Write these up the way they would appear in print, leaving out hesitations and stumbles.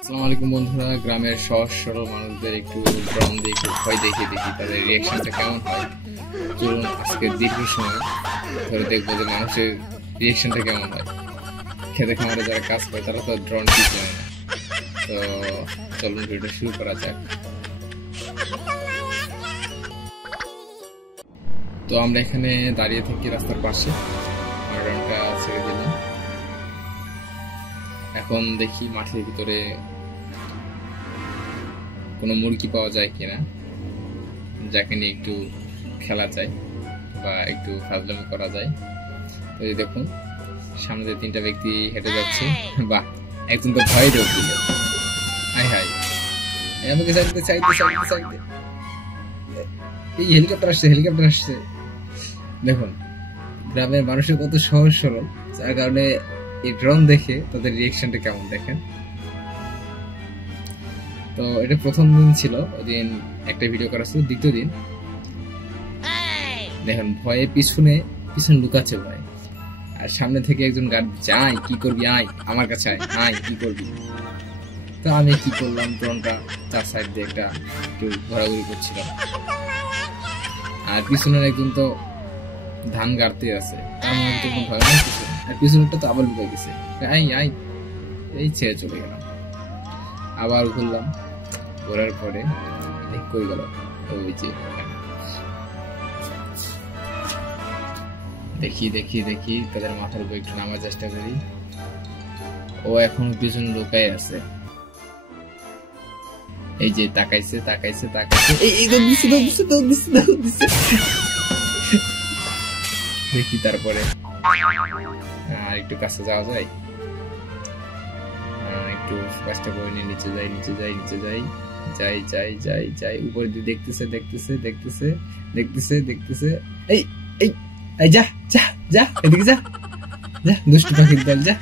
আসসালামু আলাইকুম বন্ধুরা, গ্রামের সহজ সরল মানুষদের একটু ড্রোন দিয়ে একটু ভয় দেখি তাদের রিয়াকশনটা কেমন হয়। চলুন আজকে দীর্ঘ সময় ধরে দেখবো যে মানুষের রিয়াকশনটা কেমন হয়। খেতে খামারে যারা কাজ করে তারা তো ড্রোন ঠিক জানে না। তো চলুন ভিডিওটা শুরু করা যাক। তো আমরা এখানে দাঁড়িয়ে থাকি রাস্তার পাশে, ড্রোনটা ছেড়ে দিলাম। এখন দেখি মাঠের ভিতরে কোনো মুরগি পাওয়া যায় কিনা, যাকে নিয়ে একটু খেলা যায় বা একটু ফাজলামি করা যায়। তো এই দেখুন সামনে যে তিনটা ব্যক্তি হেঁটে যাচ্ছে, বাহ একজন তো ভয় দৌড় দিল। হাই হাই আমাকে চাইতে এই হেলিকপ্টার আসছে। দেখুন গ্রামের মানুষের কত সহজ সরল, যার কারণে এই ড্রোন দেখে তাদের রিয়াকশনটা কেমন দেখেন। তো এটা প্রথম দিন ছিল, ওদিন একটা ভিডিও করা ছিল। দ্বিতীয় দিন দেখুন ভয়ে পিছনে লুকাচ্ছে ভয়, আর সামনে থেকে একজন গার্ড যাই কি করবি, আয় আমার কাছে আয় কি করবি। তো আমি কি করলাম, ড্রোনটা চার সাইড দিয়ে একটা একটু ঘোরাঘুরি করছিলাম, আর পিছনের একজন তো ধান গাড়তে আছে, তার মধ্যে কোনো ভয় নেই কিছু, আর পিছনেরটা তো আবার লুকে গেছে। এই ছেড়ে চলে গেলাম, আবার ঘুরলাম। ঘোরার পরে কই গেল, ওই যে দেখি তাদের মাথার উপর একটু নামার চেষ্টা করি। ও এখন পিছন লুকাই আছে, এই যে তাকাইছে দেখি। তারপরে আর একটু কাছে যাওয়া যায়, একটু কাজটা করে নিয়ে নিচে যাই উপরে দিয়ে দেখতেছে। এই যা এদিকে যা দুষ্টু পাখির দল যা।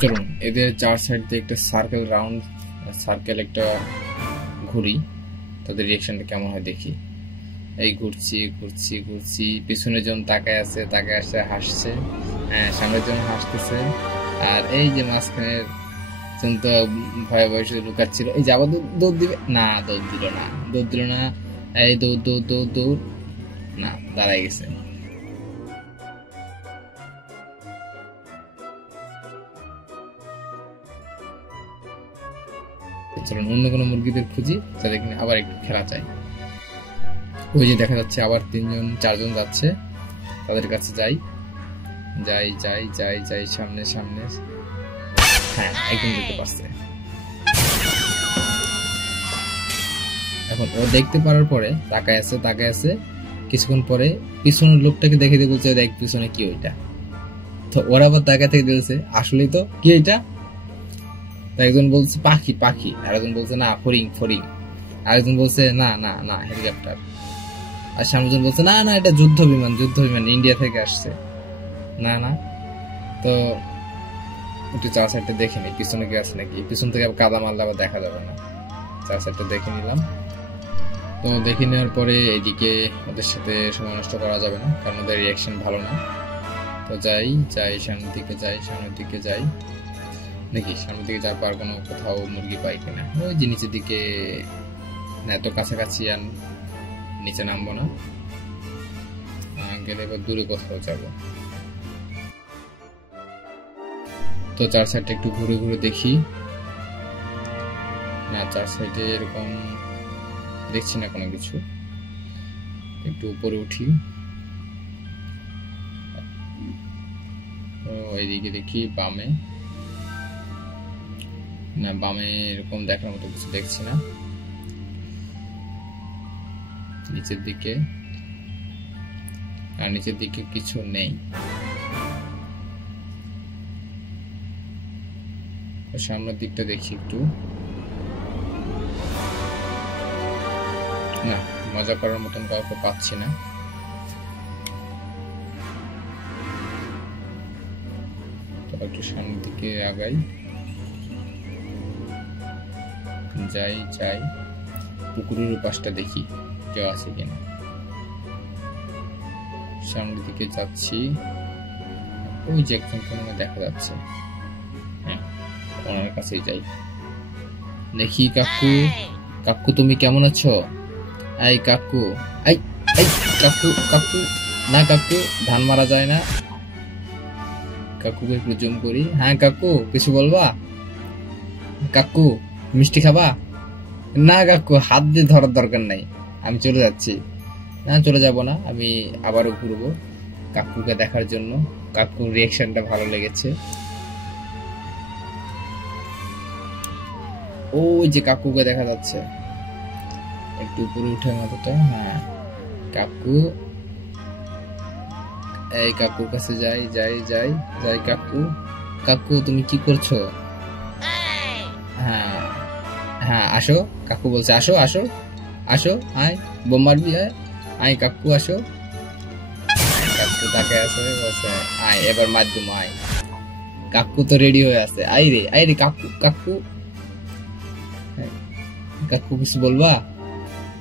চলুন এদের চার সাইড দিয়ে একটা সার্কেল একটা ঘুরি, তাদের রিয়াকশনটা কেমন হয় দেখি। এই ঘুরছি, পিছনের জন তাকায় আসে হাসছে, সামনের জন হাসতেছে, আর এই যে মাঝখানের জন তো ভয়ে বয়সে লুকাচ্ছিল। এই যে আবার দৌড় দিবে, না দৌড় দিল না, এই দৌড় না, দাঁড়ায় গেছে। চলুন অন্য কোনো মুরগিদের খুঁজি যাদের কিনে আবার একটু খেলা চাই। ওই যে দেখা যাচ্ছে আবার 3-4 জন যাচ্ছে, তাদের কাছে যাই সামনে। হ্যাঁ একদম যেতে পারছে। এখন ও দেখতে পারার পরে তাকায় আছে, কিছুক্ষণ পরে পিছনের লোকটাকে দেখে দিয়ে বলছে দেখ পিছনে কি ওইটা। তো ওরা আবার তাকায় থেকে দিয়েছে, আসলেই তো কি এটা। একজন বলছে পাখি, আরেকজন বলছে না ফড়িং, আরেকজন বলছে না হেলিকপ্টার, আর সামনেজন বলছে না এটা যুদ্ধ বিমান ইন্ডিয়া থেকে আসছে। না তো একটু চার সাইডটা দেখে নি, পিছনে কি আছে নাকি, পিছন থেকে কাদা মারলে আবার দেখা যাবে না। চার সাইডটা দেখে নিলাম। তো দেখে নেওয়ার পরে এদিকে ওদের সাথে সময় নষ্ট করা যাবে না, কারণ ওদের রিয়াকশন ভালো না। তো যাই সামনের দিকে যাই দেখি সামনের দিকে যাওয়ার পর কোনো কোথাও মুরগি পাই কিনা। ওই যে নিচের দিকে এত কাছাকাছি আর নিচে নামবো না, গেলে এবার দূরে কোথাও যাব। তো চার সাইডটা একটু ঘুরে দেখি, না চার সাইডে এরকম দেখছি না কোনো কিছু। একটু উপরে উঠি, এইদিকে দেখি বামে এরকম দেখার মতো কিছু দেখছি না। নিচের দিকে কিছু নেই। সামনের দিকটা দেখি একটু, না মজা করার মতন কাউকে পাচ্ছি না। তো একটু সামনের দিকে আগাই, যাই পুকুরের পাশটা দেখি কেউ আছে কিনা। সামনের দিকে যাচ্ছি, ওই যে একজন কোনো দেখা যাচ্ছে, হ্যাঁ ওনার কাছেই যাই। দেখি কাকু, কাকু তুমি কেমন আছো? এই কাকু, এই এই কাকু, কাকু না কাকু, ধান মারা যায় না। কাকুকে একটু জুম করি। হ্যাঁ কাকু কিছু বলবা? কাকু মিষ্টি খাবা? না কাকু হাত দিয়ে ধরার দরকার নাই, আমি চলে যাচ্ছি। না চলে যাব না, আমি আবারও ঘুরবো কাকুকে দেখার জন্য। কাকুর রিয়াকশনটা ভালো লেগেছে। ওই যে কাকুকে দেখা যাচ্ছে, একটু উপরে উঠে মাথাটা। হ্যাঁ কাকু, এই কাকুর কাছে যাই যাই যাই যাই। কাকু, কাকু তুমি কি করছো? হ্যাঁ হ্যাঁ আসো, কাকু বলছে আসো আসো আসো, আয় বোম মারবি, আয় আয় কাকু আসো। কাকু তাকে আছে, বলছে আয় এবার মারদুম, আয়। কাকু তো রেডি হয়ে আছে, আই রে কাকু, কাকু কাকু কিছু বলবা?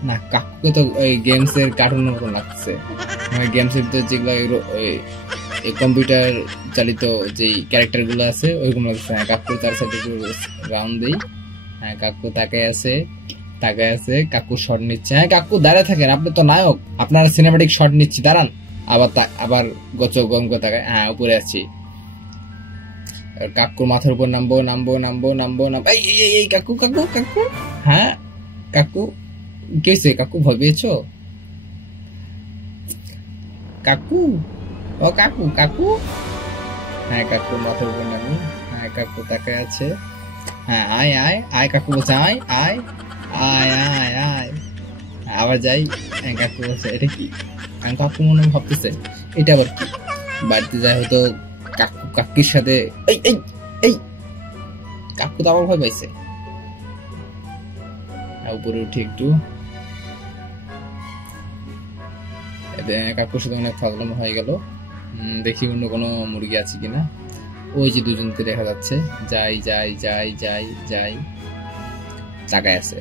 না কাকুকে তো ওই গেমস এর কার্টুনের মতো লাগছে, গেমস এর তো যেগুলো কম্পিউটার চালিত যে ক্যারেক্টার গুলো আছে ওইরকম লাগছে। হ্যাঁ কাকু তার সাথে রাউন্ড দেই। হ্যাঁ কাকু তাকায় আছে, তাকায় আছে, কাকু শট নিচ্ছে। হ্যাঁ কাকু দাঁড়ায় থাকেন, আপনি তো নায়ক, আপনার সিনেমাটিক শট নিচ্ছি, দাঁড়ান। আবার গরম করে তাকায়। হ্যাঁ উপরে আছি, কাকুর মাথার উপর নামবো নামবো নামবো নামবো নামবো। এই কাকু, কাকু কাকু, হ্যাঁ কাকু কেছে? কাকু ভয় পেয়েছো? কাকু, ও কাকু, কাকু। হ্যাঁ কাকু মাথার উপর নামি। হ্যাঁ কাকু তাকায় আছে। হ্যাঁ আয় আয় আয়, কাকু বলছে আয় আয় আয় আয় আয়, আবার যাই। হ্যাঁ কাকু বলছে এটা কি? কাকু মনে ভাবতেছে এটা আবার কি। বাড়িতে যায় হয়তো কাকু কাকির সাথে। এই এই এই কাকু তো আবার ভয় পাইছে। উপরে উঠে একটু, কাকুর সাথে অনেক ফাজলামো হয়ে গেল। দেখি অন্য কোনো মুরগি আছে কিনা। ওই যে দুজনকে দেখা যাচ্ছে, যাই যাই যাই যাই যাই, তাকায় আছে।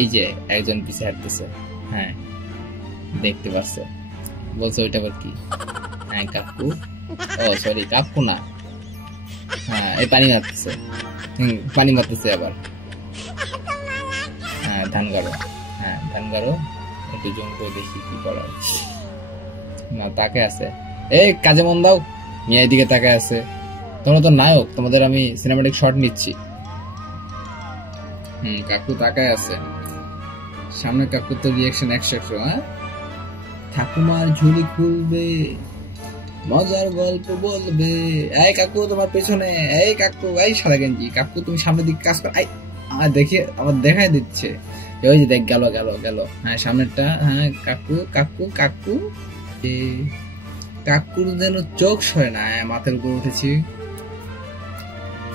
এই যে একজন পিছে হাঁটতেছে, হ্যাঁ দেখতে পাচ্ছে, বলছে ওইটা আবার কি? হ্যাঁ কাকু, ও সরি কাকু না, হ্যাঁ এই পানি মারতেছে, পানি মারতেছে আবার। হ্যাঁ ধান গাড়ো, হ্যাঁ ধান গাড়ো, একটু জুম করে দেখি কি করা না। তাকে আছে, এই কাজে মন দাও, মিয়া দিকে তাকায় আছে। তোমরা তো নায়ক, তোমাদের আমি সিনেমাটিক শট নিচ্ছি। কাকু তাকায় আছে, সামনে কাকু তো রিয়াকশন 100। হ্যাঁ ঠাকুমার ঝুলি খুলবে, মজার গল্প বলবে। এই কাকু তোমার পেছনে, এই কাকু, এই সাদা গেঞ্জি কাকু তুমি সামনের দিকে কাজ কর। আমার দেখে আমার দেখাই দিচ্ছে, ওই যে দেখ গেল গেল গেল। হ্যাঁ সামনেরটা। হ্যাঁ কাকু কাকু কাকু, কাকুর যেন চোখ সরে না। মাথার উপর উঠেছি,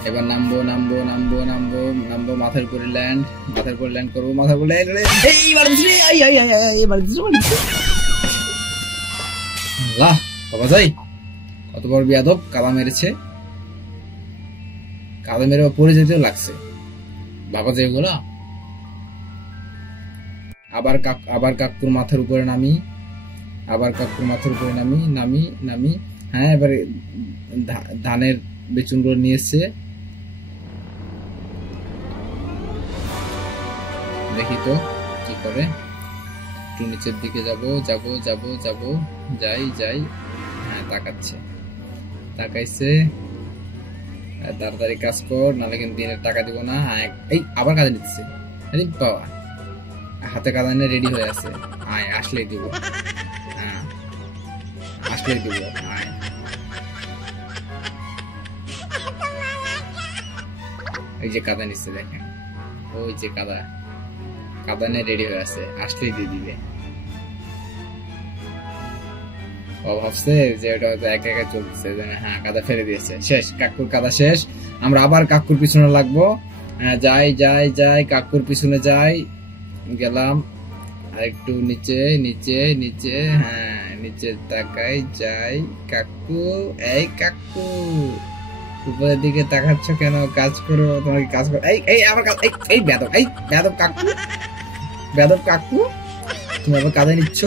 এবার নামবো নামবো নামবো নামবো নামবো, মাথার উপরে ল্যান্ড, মাথার উপরে ল্যান্ড করবো, মাথার উপরে বাবা যাই। কত বড় বিয়াদব, কাদা মেরেছে, কাদা মেরে পড়ে যেতেও লাগছে বাবা যেগুলো। আবার কাকুর মাথার উপরে নামি, আবার কাকুর মাথার উপরে নামি নামি নামি। হ্যাঁ এবারে ধানের বেচুনগুলো নিয়ে এসছে, দেখি তো কি করে। একটু নিচের দিকে যাবো যাবো যাবো যাবো, যাই যাই। হ্যাঁ তাকাচ্ছে, তাকাইছে, তাড়াতাড়ি কাজ কর, নাহলে কিন্তু দিনের টাকা দিব না। এই আবার কাজে নিচ্ছে, বাবা হাতে কাদা নিয়ে রেডি হয়ে আছে। আয় আসলেই দিব, হ্যাঁ আসলেই দিব, আয়। এই যে কাদা নিচ্ছে দেখেন, ওই যে কাদা নিয়ে রেডি হয়ে আছে, আসলেই দিয়ে দিবে। ও ভাবছে যে ওটা হয়তো একা একা চলতেছে। হ্যাঁ কাদা ফেলে দিয়েছে, শেষ, কাকুর কাদা শেষ। আমরা আবার কাকুর পিছনে লাগবো। যাই যাই যাই, কাকুর পিছনে যাই, গেলাম আর একটু নিচে নিচে নিচে। হ্যাঁ নিচে তাকাই যাই। কাকু, এই কাকু উপরের দিকে তাকাচ্ছ কেন? কাজ করো, তোমাকে কাজ করো। এই এই আমার কাজ, এই বেদব, এই বেদব কাকু, বেদব কাকু তুমি আবার কাঁদে নিচ্ছ।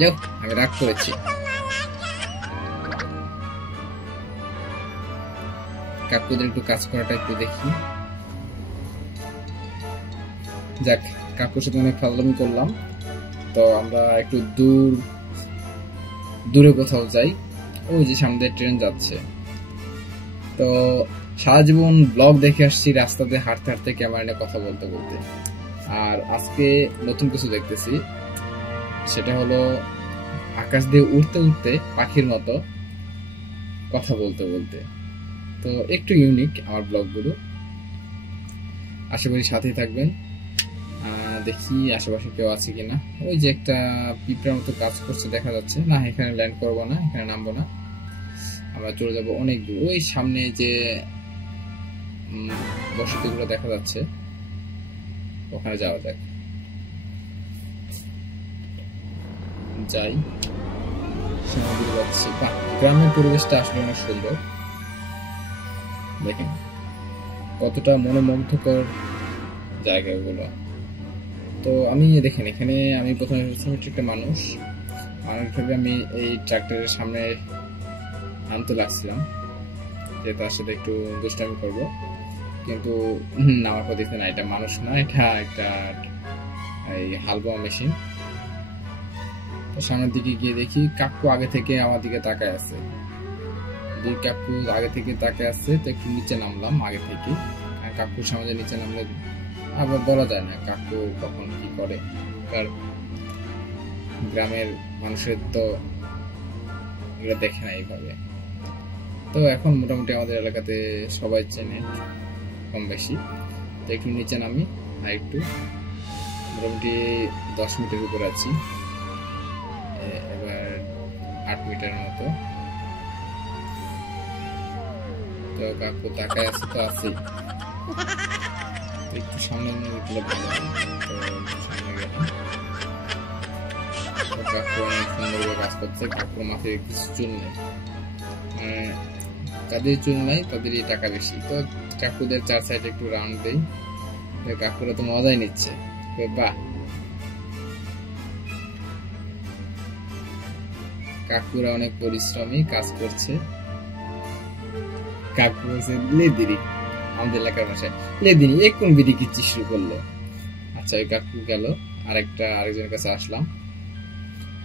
যাও, আমি রাগ করেছি। কাকুদের একটু কাজ করাটা একটু দেখি। যাক, কাকুর সাথে অনেক ফাজলামি করলাম। তো আমরা একটু দূরে কোথাও যাই। ওই যে সামনে ট্রেন যাচ্ছে। তো সারা জীবন ব্লগ দেখে আসছি, রাস্তাতে হাঁটতে হাঁটতে, ক্যামেরা নিয়ে কথা বলতে বলতে। আর আজকে নতুন কিছু দেখতেছি, সেটা হলো আকাশ দিয়ে উড়তে উড়তে পাখির মতো কথা বলতে বলতে। তো একটু ইউনিক আমার ব্লগগুলো, আশা করি সাথেই থাকবেন। দেখি আশেপাশে কেউ আছে কিনা। ওই যে একটা পিঁপড়ার মতো কাজ করছে দেখা যাচ্ছে। না, এখানে ল্যান্ড করবো না, এখানে নামবো না, আমরা চলে যাবো অনেক দূর। ওই সামনে যে বসতিগুলো দেখা যাচ্ছে, ওখানে যাওয়া যাক। যাই, সমুদ্র যাচ্ছি। গ্রামের পরিবেশটা আসলে অনেক সুন্দর। দেখেন কতটা মনোমুগ্ধকর জায়গাগুলো। তো আমি দেখেন, এখানে আমি প্রথমে একটা মানুষ ভেবে আমি এই ট্রাক্টরের সামনে আনতে লাগছিলাম যে তার সাথে একটু দুষ্টামি করব, কিন্তু নামার পর দেখতে না, এটা মানুষ না, এটা একটা এই হালবোয়া মেশিন। তো সামনের দিকে গিয়ে দেখি কাকু আগে থেকে আমার দিকে তাকায় আছে। দুই কাকু আগে থেকে তাকায় আছে। তো একটু নিচে নামলাম আগে থেকে। কাকুর সামনে নিচে নামলে আবার বলা যায় না কাকু কখন কি করে, কারণ গ্রামের মানুষের তো এগুলো দেখে না এইভাবে। তো এখন মোটামুটি আমাদের এলাকাতে সবাই চেনে কম বেশি। তো একটু নিচে নামি, আর একটু মোটামুটি 10 মিটার উপরে আছি, এবার 8 মিটার মতো। তো কাকু তাকায় আছে, তো আছেই। একটু সামনে উঠলে ভালো। তো সামনে গেলাম। কাকু অনেক সুন্দরভাবে কাজ করছে। কাকুর মাথায় কিছু চুল নেই, মানে যাদের চুল নাই তাদেরই টাকা বেশি। তো কাকুদের 4 সাইডে একটু রাউন্ড দেই। কাকুরা তো মজাই নিচ্ছে। বাহ, কাকুরা অনেক পরিশ্রমী কাজ করছে। কাকু বলছে লেদিরি, আমাদের এলাকার ভাষায় লেদিনি, কোন বিড়ি কিচ্ছি শুরু করলো। আচ্ছা, ওই কাকু গেল। আরেকজনের কাছে আসলাম।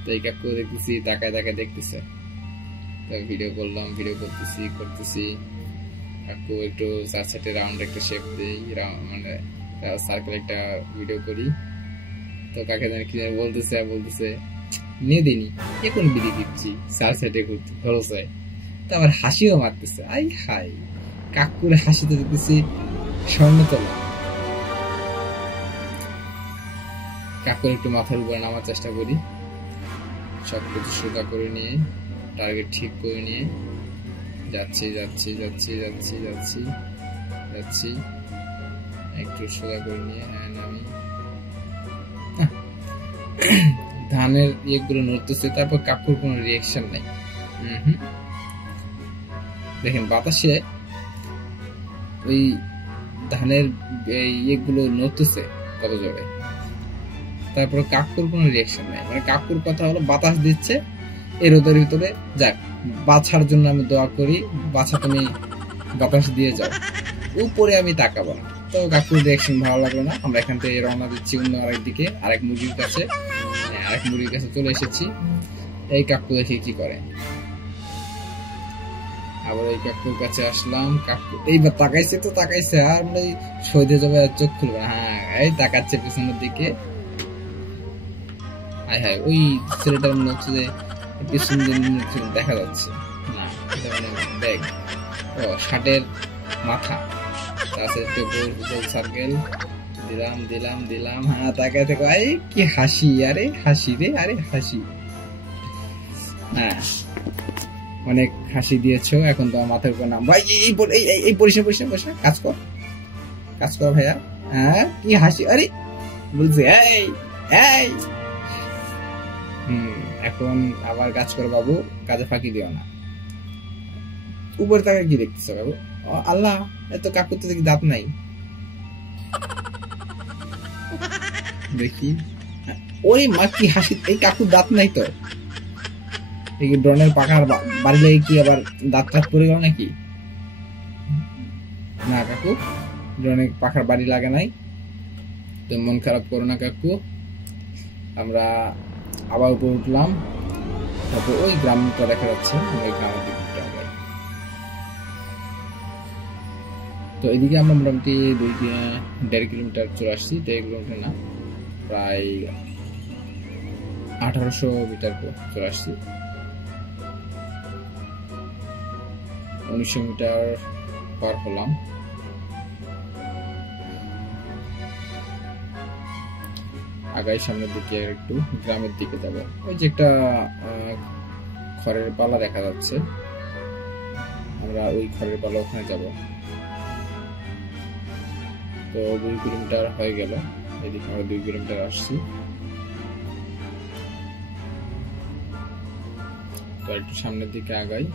তো এই কাকু দেখতেছি তাকায় তাকায় দেখতেছে। তো ভিডিও করলাম, ভিডিও করতেছি। কাকু একটু 4 সাইডে রাউন্ড একটা শেপ দেই, মানে সার্কেল একটা ভিডিও করি। তো কাকে জানি কি বলতেছে নেদিনি, কোন বিড়ি কিচ্ছি 4 সাইডে খরচ হয়। তো আবার হাসিও মারতেছে। আই হাই, কাকুর হাসিতে দেখতেছি স্বর্ণতলা। কাকুর একটু মাথার উপরে নামার চেষ্টা করি, সবকিছু সোজা করে নিয়ে, টার্গেট ঠিক করে নিয়ে যাচ্ছি। একটু সোজা করে নিয়ে নামি। ধানের ইয়েগুলো নড়তেছে, তারপর কাকুর কোনো রিয়াকশন নাই। দেখেন বাতাসে ওই ধানের ইয়েগুলো নড়তেছে কত জোরে, তারপর কাকুর কোনো রিয়াকশন নাই। মানে কাকুর কথা হলো বাতাস দিচ্ছে এর ওদের ভিতরে, যাক বাছার জন্য আমি দোয়া করি, বাছা তুমি বাতাস দিয়ে যাও, উপরে আমি তাকাবো না। তো কাকুর রিয়াকশন ভালো লাগলো না। আমরা এখান থেকে রওনা দিচ্ছি অন্য আরেকদিকে, আরেক মুরগির কাছে চলে এসেছি। এই কাকু দেখি কি করে। আবার এই কাকুর কাছে আসলাম। কাকু এইবার তাকাইছে আর মানে সইতে যাবে, চোখ খুলবে। হ্যাঁ, এই তাকাচ্ছে পিছনের দিকে। হায় হায়, ওই ছেলেটার মনে হচ্ছে যে পিছন দেখা যাচ্ছে না, ব্যাগ, ও শার্টের মাথা, সার্কেল দিলাম। হ্যাঁ, তাকায় থেকে কি হাসি, আরে হাসি রে, আরে হাসি। হ্যাঁ, অনেক হাসি দিয়েছো, এখন তো আমার মাথার উপর নাম। ভাই এই পরিষ্কার কাজ কর ভাইয়া। হ্যাঁ, কি হাসি, আরে বলছে এই এখন আবার কাজ করো বাবু, কাজে ফাঁকি দিও না। উপরে তাকে কি দেখতেছো বাবু? আল্লাহ, এত কাকুর তো দেখি দাঁত নাই। দেখি ওরে মা কি হাসি, এই কাকুর দাঁত নাই তো, এই ড্রোনের পাখার বাড়ি লেগে কি আবার দাঁত টাত পড়ে গেল নাকি? না কাকু, ড্রোনের পাখার বাড়ি লাগে নাই, তো মন খারাপ করো না কাকু। আমরা আবার উপরে উঠলাম, তারপর ওই গ্রামটা দেখা যাচ্ছে, ওই গ্রামের দিকে। তো এদিকে আমরা মোটামুটি 1.5 কিলোমিটার চলে আসছি, 1.5 কিলোমিটার না, প্রায় 1800 মিটার চলে আসছি। 1900 মিটার পার হলাম। আগাই সামনের দিকে একটু গ্রামের দিকে যাব। ওই যে একটা খড়ের পালা দেখা যাচ্ছে, আমরা ওই খড়ের পালা ওখানে যাব। তো 2 কিলোমিটার হয়ে গেল, এদিকে আমরা 2 কিলোমিটার আসছি। তো একটু সামনের দিকে আগাই,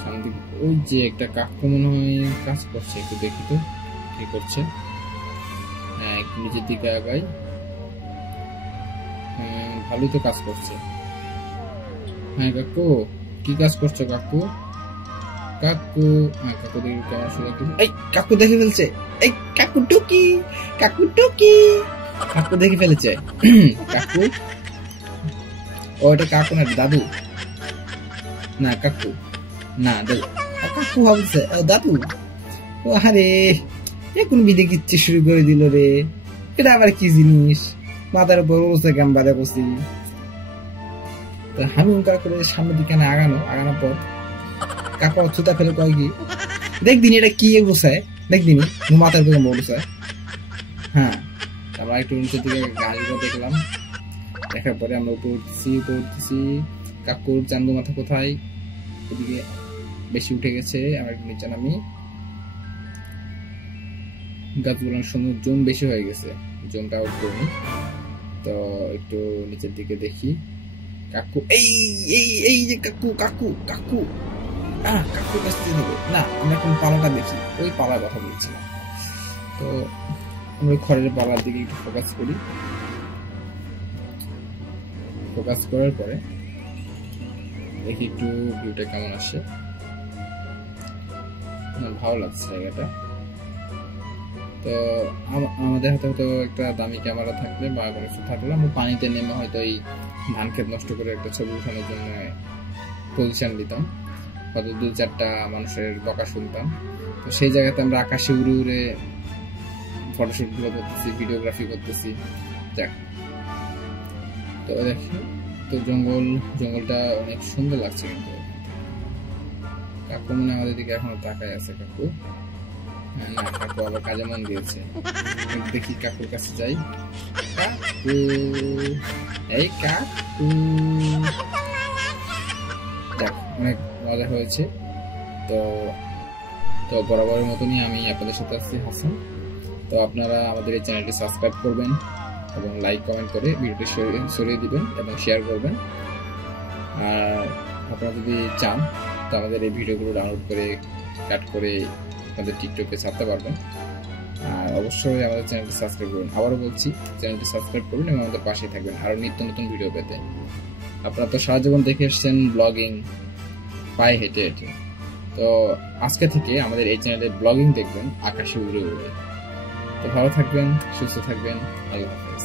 সামনের দিকে ওই যে একটা কাকু মনে হয় কাজ করছে, একটু দেখি তো কি করছে। হ্যাঁ, একটু নিচের দিকে আগাই, ভালোই তো কাজ করছে। হ্যাঁ কাকু, কি কাজ করছো কাকু? কাকু, হ্যাঁ কাকু দেখি কেমন সুন্দর। এই কাকু দেখে ফেলছে, এই কাকু টুকি, কাকু টুকি, কাকু দেখে ফেলেছে। কাকু, ও এটা কাকু না দাদু, না কাকু না দাদু, কাকু ভাবছে দাদু। ও আরে এখন বিদে কিচ্ছে শুরু করে দিল রে, এটা আবার কি জিনিস, মাথার উপর বসে গাম বাঁধা বসি। আমি ওঙ্কার করে সামনের দিকে আগানোর পর কাকা ছুতা ফেলে কয় কি, দেখদিন এটা কি বসায়, দেখদিন মাথার উপর বসায়। হ্যাঁ, তারপর একটু নিচের দিকে গাছগুলো দেখলাম, দেখার পরে আমরা উপরে উঠতেছি। কাকুর চান্দু মাথা কোথায়, ওদিকে বেশি উঠে গেছে, আমরা একটু নিচে নামি। গাছগুলোর সুন্দর জুম বেশি হয়ে গেছে, জুমটা আউট করি। তো একটু নিচের দিকে দেখি, কাকু এই এই এই যে কাকু কাকু কাকু কাকুর কাছে দেবে না, আমরা এখন পালাটা দেখি, ওই পালার কথা বলছিলাম। তো আমরা খড়ের পালার দিকে একটু ফোকাস করি, ফোকাস করার পরে দেখি একটু ভিউটা কেমন আসে। ভালো লাগছে জায়গাটা। তো আমাদের হাতে হয়তো একটা দামি ক্যামেরা থাকলে বা কোনো কিছু থাকলে আমরা পানিতে নেমে হয়তো এই ধান ক্ষেত নষ্ট করে একটা ছবি উঠানোর জন্য পজিশন দিতাম, হয়তো 2-4টা মানুষের বকা শুনতাম। তো সেই জায়গাতে আমরা আকাশে উড়ে উড়ে ফটোশুট গুলো করতেছি, ভিডিওগ্রাফি করতেছি। যাক, তো দেখি তো জঙ্গলটা অনেক সুন্দর লাগছে। কিন্তু কাকু মনে আমাদের দিকে এখনো তাকায় আছে। কাকু না, কাকু আবার কাজে মন দিয়েছে। দেখি কাকুর কাছে যাই। কাকু, এই কাকু, দেখ অনেক মজা হয়েছে। তো বরাবরের মতনই আমি আপনাদের সাথে আছি হাসান। তো আপনারা আমাদের এই চ্যানেলটি সাবস্ক্রাইব করবেন এবং লাইক কমেন্ট করে ভিডিওটি ছড়িয়ে দিবেন এবং শেয়ার করবেন। আর আপনারা যদি চান তো আমাদের এই ভিডিওগুলো ডাউনলোড করে কাট করে আপনাদের টিকটকে ছাড়তে পারবেন। আর অবশ্যই আমাদের চ্যানেলটি সাবস্ক্রাইব করুন। আবারও বলছি, চ্যানেলটি সাবস্ক্রাইব করুন এবং আমাদের পাশেই থাকবেন আরও নিত্য নতুন ভিডিও পেতে। আপনারা তো সারা জীবন দেখে এসছেন ব্লগিং, পায়ে হেঁটে হেঁটে। তো আজকে থেকে আমাদের এই চ্যানেলে ব্লগিং দেখবেন আকাশে উড়ে উড়ে। তো ভালো থাকবেন, সুস্থ থাকবেন, আল্লাহ হাফেজ।